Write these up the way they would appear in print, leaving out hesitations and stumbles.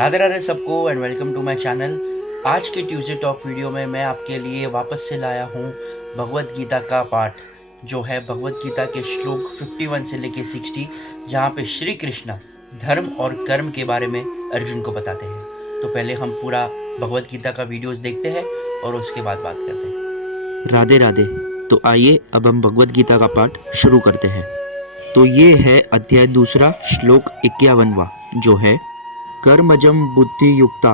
राधे राधे सबको and welcome to my channel. आज के ट्यूसडे टॉक वीडियो में मैं आपके लिए वापस से लाया हूँ भगवत गीता का पाठ, जो है भगवत गीता के श्लोक 51 से लेके 60, जहाँ पे श्री कृष्ण धर्म और कर्म के बारे में अर्जुन को बताते हैं। तो पहले हम पूरा भगवत गीता का वीडियोस देखते हैं और उसके बाद बात करते हैं। राधे राधे। तो आइए अब हम भगवत गीता का पाठ शुरू करते हैं। तो ये है अध्याय दूसरा, श्लोक 51वां, जो है कर्मजं बुद्धि युक्ता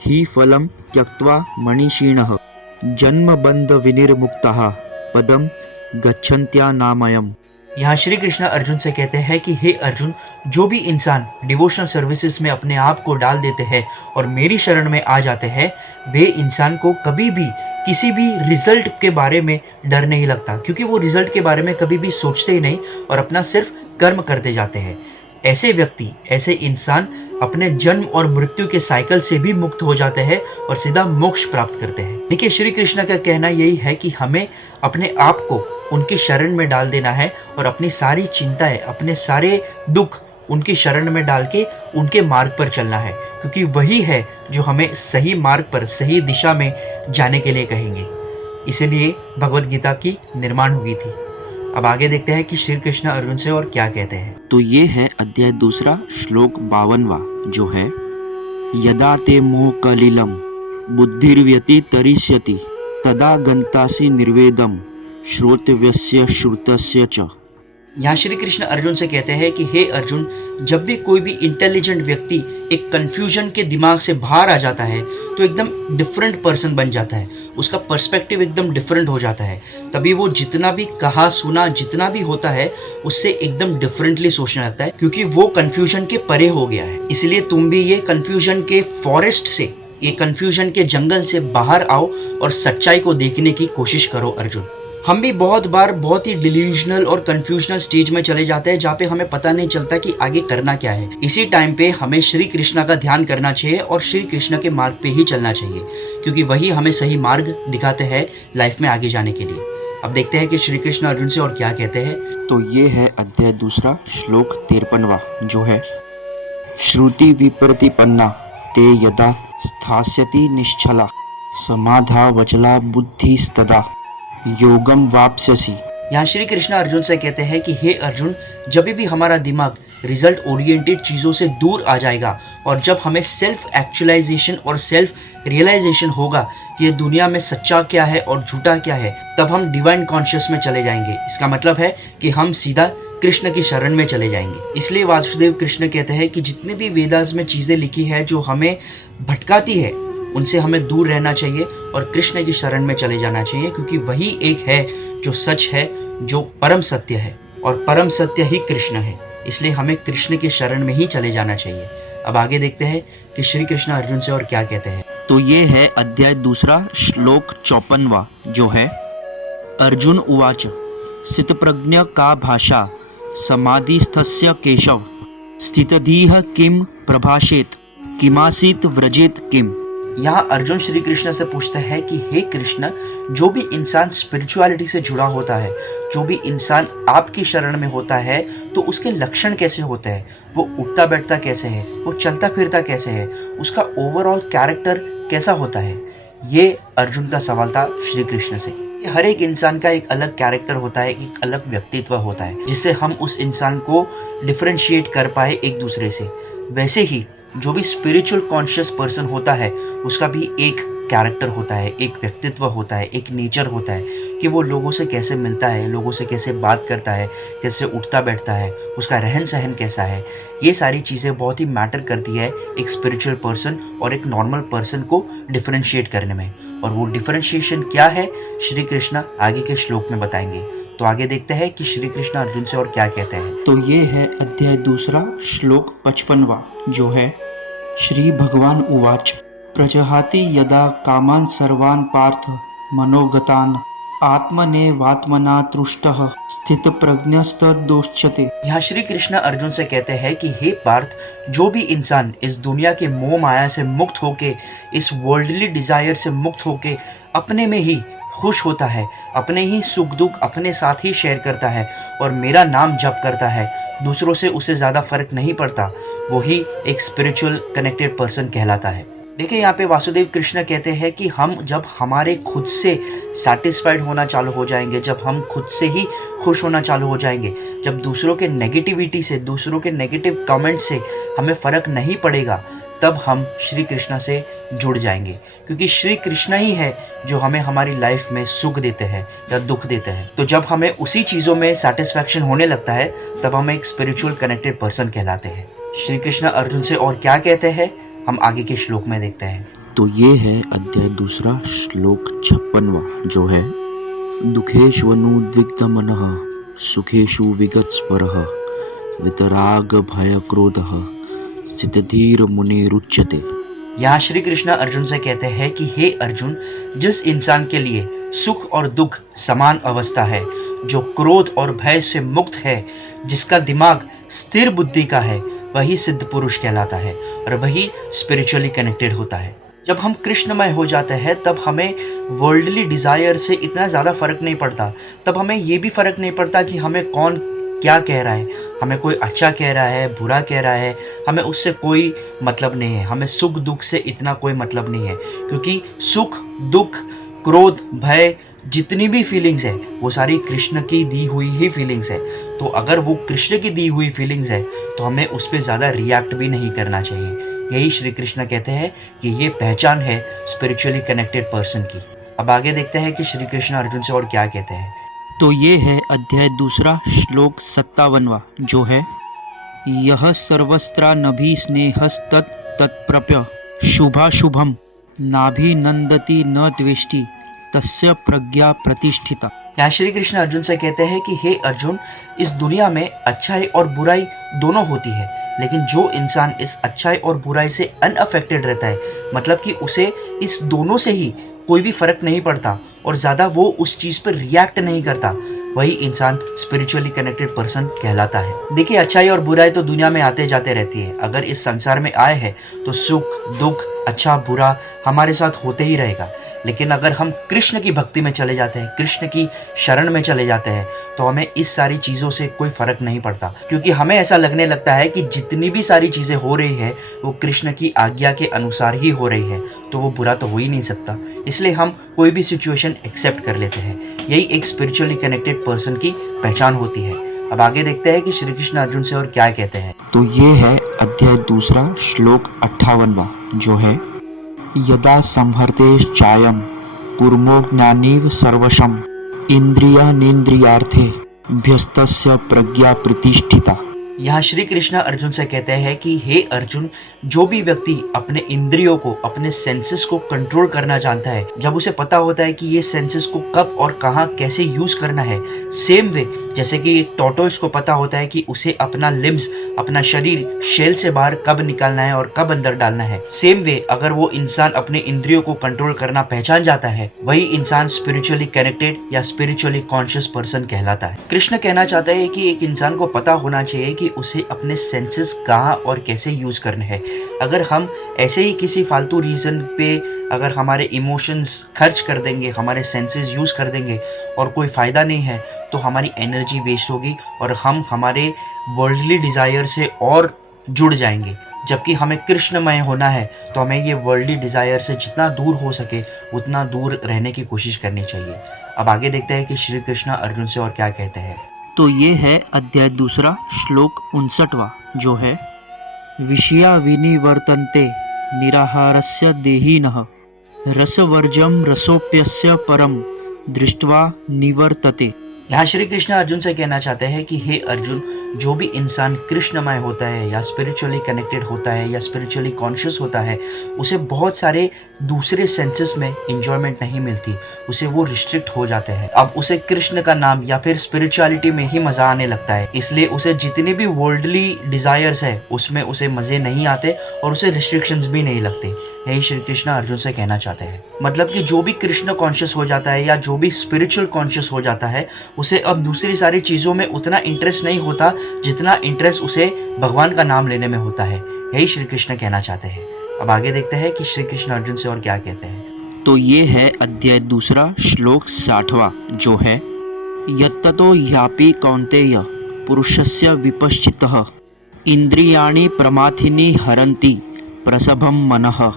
ही फलम त्यक्त्वा मनीषिणः जन्म बंध विनिर्मुक्तः पदम गच्छन्त्या नामयम्। यहाँ श्री कृष्ण अर्जुन से कहते हैं कि हे अर्जुन, जो भी इंसान डिवोशनल सर्विसेज में अपने आप को डाल देते हैं और मेरी शरण में आ जाते हैं, वे इंसान को कभी भी किसी भी रिजल्ट के बारे में डर नहीं लगता, क्योंकि वो रिजल्ट के बारे में कभी भी सोचते ही नहीं और अपना सिर्फ कर्म करते जाते हैं। ऐसे व्यक्ति, ऐसे इंसान अपने जन्म और मृत्यु के साइकिल से भी मुक्त हो जाते हैं और सीधा मोक्ष प्राप्त करते हैं। देखिए, श्री कृष्ण का कहना यही है कि हमें अपने आप को उनकी शरण में डाल देना है और अपनी सारी चिंताएं, अपने सारे दुख उनकी शरण में डाल के उनके मार्ग पर चलना है, क्योंकि वही है जो हमें सही मार्ग पर, सही दिशा में जाने के लिए कहेंगे। इसीलिए भगवत गीता की निर्माण हुई थी। अब आगे देखते हैं कि श्री कृष्ण अर्जुन से और क्या कहते हैं। तो ये है अध्याय दूसरा, श्लोक 52वां, जो है यदा ते मोह कलिलम बुद्धिर्व्यतितरिष्यति तदा गंतासि निर्वेदम श्रोतव्यस्य श्रुतस्य च। यहाँ श्री कृष्ण अर्जुन से कहते हैं कि हे अर्जुन, जब भी कोई भी इंटेलिजेंट व्यक्ति एक कंफ्यूजन के दिमाग से बाहर आ जाता है तो एकदम डिफरेंट पर्सन बन जाता है, उसका पर्सपेक्टिव एकदम डिफरेंट हो जाता है। तभी वो जितना भी कहा सुना जितना भी होता है उससे एकदम डिफरेंटली सोचने लगता है, क्योंकि वो कंफ्यूजन के परे हो गया है। इसलिए तुम भी ये कंफ्यूजन के फॉरेस्ट से, ये कंफ्यूजन के जंगल से बाहर आओ और सच्चाई को देखने की कोशिश करो अर्जुन। हम भी बहुत बार बहुत ही डिल्यूजनल और कंफ्यूजनल स्टेज में चले जाते हैं, जहाँ पे हमें पता नहीं चलता कि आगे करना क्या है। इसी टाइम पे हमें श्री कृष्ण का ध्यान करना चाहिए और श्री कृष्ण के मार्ग पे ही चलना चाहिए, क्योंकि वही हमें सही मार्ग दिखाते हैं लाइफ में आगे जाने के लिए। अब देखते हैं कि श्री कृष्ण अर्जुन से और क्या कहते हैं। तो ये है अध्याय दूसरा, श्लोक 53वां, जो है श्रुति विप्रतिपन्ना ते यदा स्थास्यति निश्चला समाधा वचला बुद्धिस्तदा योगम वाप्स्यसि। यहाँ श्री कृष्ण अर्जुन से कहते हैं कि हे अर्जुन, जब भी हमारा दिमाग रिजल्ट ओरिएंटेड चीज़ों से दूर आ जाएगा और जब हमें सेल्फ एक्चुअलाइजेशन और सेल्फ रियलाइजेशन होगा कि ये दुनिया में सच्चा क्या है और झूठा क्या है, तब हम डिवाइन कॉन्शियस में चले जाएंगे। इसका मतलब है कि हम सीधा कृष्ण की शरण में चले जाएंगे। इसलिए वासुदेव कृष्ण कहते हैं कि जितने भी वेदास में चीज़ें लिखी है जो हमें भटकाती है, उनसे हमें दूर रहना चाहिए और कृष्ण की शरण में चले जाना चाहिए, क्योंकि वही एक है जो सच है, जो परम सत्य है, और परम सत्य ही कृष्ण है। इसलिए हमें कृष्ण की शरण में ही चले जाना चाहिए। अब आगे देखते हैं कि श्री कृष्ण अर्जुन से और क्या कहते हैं। तो ये है अध्याय दूसरा, श्लोक 54वां, जो है अर्जुन उवाच स्थितप्रज्ञ का भाषा समाधिस्थस्य केशव स्थितधीः किम प्रभाषेत किमासीत व्रजेत किम। यहाँ अर्जुन श्री कृष्ण से पूछता है कि हे कृष्ण, जो भी इंसान स्पिरिचुअलिटी से जुड़ा होता है, जो भी इंसान आपकी शरण में होता है, तो उसके लक्षण कैसे होते हैं, वो उठता बैठता कैसे है, वो चलता फिरता कैसे है, उसका ओवरऑल कैरेक्टर कैसा होता है। ये अर्जुन का सवाल था श्री कृष्ण से। हर एक इंसान का एक अलग कैरेक्टर होता है, एक अलग व्यक्तित्व होता है, जिससे हम उस इंसान को डिफरेंशिएट कर पाए एक दूसरे से। वैसे ही जो भी स्पिरिचुअल कॉन्शियस पर्सन होता है, उसका भी एक कैरेक्टर होता है, एक व्यक्तित्व होता है, एक नेचर होता है कि वो लोगों से कैसे मिलता है, लोगों से कैसे बात करता है, कैसे उठता बैठता है, उसका रहन सहन कैसा है। ये सारी चीज़ें बहुत ही मैटर करती है एक स्पिरिचुअल पर्सन और एक नॉर्मल पर्सन को डिफरेंशिएट करने में। और वो डिफरेंशिएशन क्या है, श्री कृष्ण आगे के श्लोक में बताएंगे। तो आगे देखते हैं कि श्री कृष्ण अर्जुन से और क्या कहते हैं। तो ये है अध्याय दूसरा, श्लोक 55वां, जो है श्री भगवान उवाच प्रजहाति यदा कामान सर्वान् पार्थ मनोगतान् आत्मनेवात्मना तुष्टः स्थितप्रज्ञस्तदोच्यते। यहाँ श्री कृष्ण अर्जुन से कहते हैं कि हे पार्थ, जो भी इंसान इस दुनिया के मोह माया से मुक्त होके, इस वर्ल्डली डिजायर से मुक्त होके अपने में ही खुश होता है, अपने ही सुख दुख अपने साथ ही शेयर करता है और मेरा नाम जप करता है, दूसरों से उसे ज़्यादा फर्क नहीं पड़ता, वही एक स्पिरिचुअल कनेक्टेड पर्सन कहलाता है। देखिए यहाँ पे वासुदेव कृष्ण कहते हैं कि हम जब हमारे खुद से सेटिस्फाइड होना चालू हो जाएंगे, जब हम खुद से ही खुश होना चालू हो जाएंगे, जब दूसरों के नेगेटिविटी से, दूसरों के नेगेटिव कमेंट से हमें फ़र्क नहीं पड़ेगा, तब हम श्री कृष्ण से जुड़ जाएंगे। क्योंकि श्री कृष्ण ही है जो हमें हमारी लाइफ में सुख देते हैं या दुख देते हैं। तो जब हमें उसी चीज़ों में सेटिस्फैक्शन होने लगता है, तब हम एक स्पिरिचुअल कनेक्टेड पर्सन कहलाते हैं। श्री कृष्ण अर्जुन से और क्या कहते हैं, हम आगे के श्लोक में देखते हैं। तो ये है अध्याय दूसरा श्लोक 56वां, जो है दुखेष्वनुद्विग्न मनः सुखेषु विगत स्परः वितराग भय क्रोधः स्थितधीर मुनिरुच्यते। यहाँ श्री कृष्ण अर्जुन से कहते हैं कि हे अर्जुन, जिस इंसान के लिए सुख और दुख समान अवस्था है, जो क्रोध और भय से मुक्त है, जिसका दिमाग स्थिर बुद्धि का है, वही सिद्ध पुरुष कहलाता है और वही स्पिरिचुअली कनेक्टेड होता है। जब हम कृष्णमय हो जाते हैं, तब हमें वर्ल्डली डिज़ायर से इतना ज़्यादा फर्क नहीं पड़ता। तब हमें ये भी फर्क नहीं पड़ता कि हमें कौन क्या कह रहा है, हमें कोई अच्छा कह रहा है, बुरा कह रहा है, हमें उससे कोई मतलब नहीं है। हमें सुख दुख से इतना कोई मतलब नहीं है, क्योंकि सुख दुख क्रोध भय जितनी भी फीलिंग्स है, वो सारी कृष्ण की दी हुई ही फीलिंग्स है। तो अगर वो कृष्ण की दी हुई फीलिंग्स है, तो हमें उस पर ज़्यादा रिएक्ट भी नहीं करना चाहिए। यही श्री कृष्ण कहते हैं कि ये पहचान है स्पिरिचुअली कनेक्टेड पर्सन की। अब आगे देखते हैं कि श्री कृष्ण अर्जुन से और क्या कहते हैं। तो ये है अध्याय दूसरा श्लोक 57वां, जो है यह सर्वस्त्रा नभि स्नेहस्तत् तत्प्रप्य शुभाशुभम नाभिनंदति न द्वेष्टि तस्य प्रज्ञा प्रतिष्ठिता। यहाँ श्री कृष्ण अर्जुन से कहते हैं कि हे अर्जुन, इस दुनिया में अच्छाई और बुराई दोनों होती है, लेकिन जो इंसान इस अच्छाई और बुराई से अनअफेक्टेड रहता है, मतलब कि उसे इस दोनों से ही कोई भी फर्क नहीं पड़ता और ज़्यादा वो उस चीज़ पर रिएक्ट नहीं करता, वही इंसान स्पिरिचुअली कनेक्टेड पर्सन कहलाता है। देखिए, अच्छाई और बुराई तो दुनिया में आते जाते रहती है। अगर इस संसार में आए हैं तो सुख दुख अच्छा बुरा हमारे साथ होते ही रहेगा। लेकिन अगर हम कृष्ण की भक्ति में चले जाते हैं, कृष्ण की शरण में चले जाते हैं, तो हमें इस सारी चीज़ों से कोई फर्क नहीं पड़ता, क्योंकि हमें ऐसा लगने लगता है कि जितनी भी सारी चीज़ें हो रही है वो कृष्ण की आज्ञा के अनुसार ही हो रही है, तो वो बुरा तो हो ही नहीं सकता। इसलिए हम कोई भी सिचुएशन एक्सेप्ट कर लेते हैं। यही एक स्पिरिचुअली कनेक्टेड पर्सन की पहचान होती है। अब आगे देखते हैं कि श्री कृष्ण अर्जुन से और क्या कहते हैं। तो ये है अध्याय दूसरा श्लोक 58वां, जो है यदा संहर्ते चायम कुर्मो ज्ञानीव सर्वशम इंद्रियानेन्द्रियार्थे भ्यस्तस्य प्रज्ञा प्रतिष्ठिता। यहाँ श्री कृष्ण अर्जुन से कहते हैं कि हे अर्जुन, जो भी व्यक्ति अपने इंद्रियों को, अपने सेंसेस को कंट्रोल करना जानता है, जब उसे पता होता है कि ये सेंसेस को कब और कहाँ कैसे यूज करना है, सेम वे जैसे कि एक टॉर्टोइस को पता होता है कि उसे अपना लिम्स, अपना शरीर शेल से बाहर कब निकालना है और कब अंदर डालना है, सेम वे अगर वो इंसान अपने इंद्रियों को कंट्रोल करना पहचान जाता है, वही इंसान स्पिरिचुअली कनेक्टेड या स्पिरिचुअली कॉन्शियस पर्सन कहलाता है। कृष्ण कहना चाहता है कि एक इंसान को पता होना चाहिए कि उसे अपने सेंसेस कहाँ और कैसे यूज करने हैं। अगर हम ऐसे ही किसी फालतू रीजन पे अगर हमारे इमोशंस खर्च कर देंगे, हमारे सेंसेस यूज कर देंगे और कोई फायदा नहीं है, तो हमारी एनर्जी वेस्ट होगी और हम हमारे वर्ल्डली डिजायर से और जुड़ जाएंगे। जबकि हमें कृष्णमय होना है, तो हमें ये वर्ल्डली डिजायर से जितना दूर हो सके उतना दूर रहने की कोशिश करनी चाहिए। अब आगे देखते हैं कि श्री कृष्ण अर्जुन से और क्या कहते हैं। तो ये है अध्याय दूसरा श्लोक 59वां, जो है विषया विनिवर्तन्ते निराहारस्य देहिनः रसवर्जम रसोप्यस्य परम दृष्ट्वा निवर्तते। यहाँ श्री कृष्ण अर्जुन से कहना चाहते हैं कि हे अर्जुन, जो भी इंसान कृष्णमय होता है या स्पिरिचुअली कनेक्टेड होता है या स्पिरिचुअली कॉन्शियस होता है, उसे बहुत सारे दूसरे सेंसेस में इंजॉयमेंट नहीं मिलती, उसे वो रिस्ट्रिक्ट हो जाते हैं। अब उसे कृष्ण का नाम या फिर स्पिरिचुअलिटी में ही मजा आने लगता है, इसलिए उसे जितने भी वर्ल्डली डिजायर्स है उसमें उसे मजे नहीं आते और उसे रिस्ट्रिक्शंस भी नहीं लगते। यही श्री कृष्ण अर्जुन से कहना चाहते हैं। मतलब कि जो भी कृष्ण कॉन्शियस हो जाता है या जो भी स्पिरिचुअल कॉन्शियस हो जाता है, उसे अब दूसरी सारी चीज़ों में उतना इंटरेस्ट नहीं होता जितना इंटरेस्ट उसे भगवान का नाम लेने में होता है। यही श्री कृष्ण कहना चाहते हैं। अब आगे देखते हैं कि श्री कृष्ण अर्जुन से और क्या कहते हैं। तो ये है अध्याय दूसरा श्लोक 60वां जो है यत्ततो ह्यापि कौन्तेय पुरुषस्य विपश्चितः इंद्रियाणि प्रमाथिनी हरन्ति प्रसभम मनः।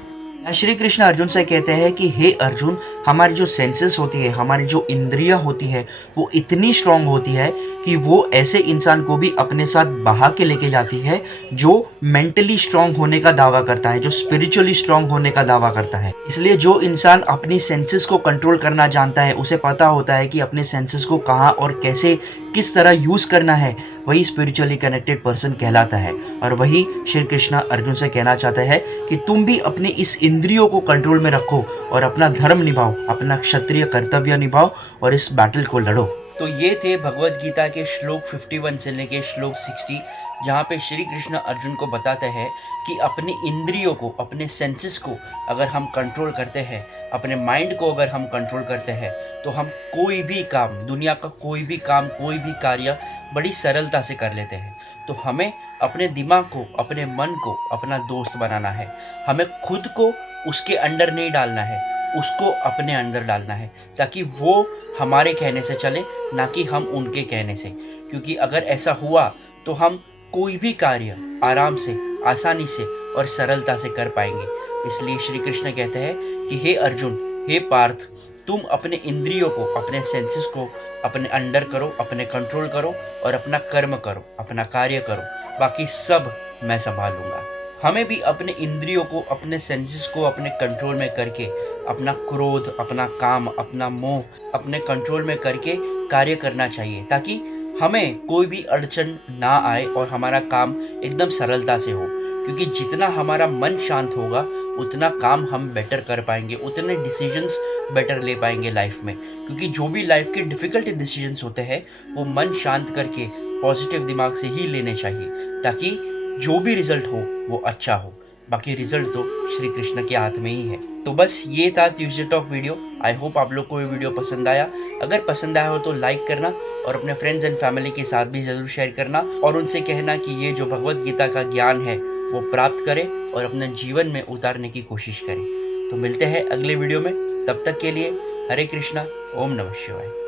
श्री कृष्ण अर्जुन से कहते हैं कि हे अर्जुन, हमारी जो सेंसेस होती है, हमारी जो इंद्रियां होती है, वो इतनी स्ट्रांग होती है कि वो ऐसे इंसान को भी अपने साथ बहा के लेके जाती है जो मेंटली स्ट्रांग होने का दावा करता है, जो स्पिरिचुअली स्ट्रांग होने का दावा करता है। इसलिए जो इंसान अपनी सेंसेस को कंट्रोल करना जानता है, उसे पता होता है कि अपने सेंसेस को कहाँ और कैसे किस तरह यूज करना है, वही स्पिरिचुअली कनेक्टेड पर्सन कहलाता है। और वही श्री कृष्ण अर्जुन से कहना चाहते हैं कि तुम भी अपने इस इंद्रियों को कंट्रोल में रखो और अपना धर्म निभाओ, अपना क्षत्रिय कर्तव्य निभाओ और इस बैटल को लड़ो। तो ये थे भगवत गीता के श्लोक 51 से लेके श्लोक 60, जहाँ पे श्री कृष्ण अर्जुन को बताते हैं कि अपनी इंद्रियों को, अपने सेंसेस को अगर हम कंट्रोल करते हैं, अपने माइंड को अगर हम कंट्रोल करते हैं, तो हम कोई भी काम, दुनिया का कोई भी काम, कोई भी कार्य बड़ी सरलता से कर लेते हैं। तो हमें अपने दिमाग को, अपने मन को अपना दोस्त बनाना है। हमें खुद को उसके अंडर नहीं डालना है, उसको अपने अंदर डालना है, ताकि वो हमारे कहने से चले, ना कि हम उनके कहने से। क्योंकि अगर ऐसा हुआ तो हम कोई भी कार्य आराम से, आसानी से और सरलता से कर पाएंगे। इसलिए श्री कृष्ण कहते हैं कि हे अर्जुन, हे पार्थ, तुम अपने इंद्रियों को, अपने सेंसेस को अपने अंडर करो, अपने कंट्रोल करो और अपना कर्म करो, अपना कार्य करो, बाकी सब मैं संभालूंगा। हमें भी अपने इंद्रियों को, अपने सेंसेस को अपने कंट्रोल में करके अपना क्रोध, अपना काम, अपना मोह अपने कंट्रोल में करके कार्य करना चाहिए, ताकि हमें कोई भी अड़चन ना आए और हमारा काम एकदम सरलता से हो। क्योंकि जितना हमारा मन शांत होगा, उतना काम हम बेटर कर पाएंगे, उतने डिसीजंस बेटर ले पाएंगे लाइफ में। क्योंकि जो भी लाइफ के डिफ़िकल्ट डिसीजंस होते हैं, वो मन शांत करके पॉजिटिव दिमाग से ही लेने चाहिए, ताकि जो भी रिजल्ट हो वो अच्छा हो। बाकी रिजल्ट तो श्री कृष्ण के हाथ में ही है। तो बस ये था Tuesday talk video. I hope आप लोग को ये वीडियो पसंद आया। अगर पसंद आया हो तो लाइक करना और अपने फ्रेंड्स एंड फैमिली के साथ भी ज़रूर शेयर करना और उनसे कहना कि ये जो भगवत गीता का ज्ञान है वो प्राप्त करें और अपने जीवन में उतारने की कोशिश करें। तो मिलते हैं अगले वीडियो में, तब तक के लिए हरे कृष्णा, ओम नमः शिवाय।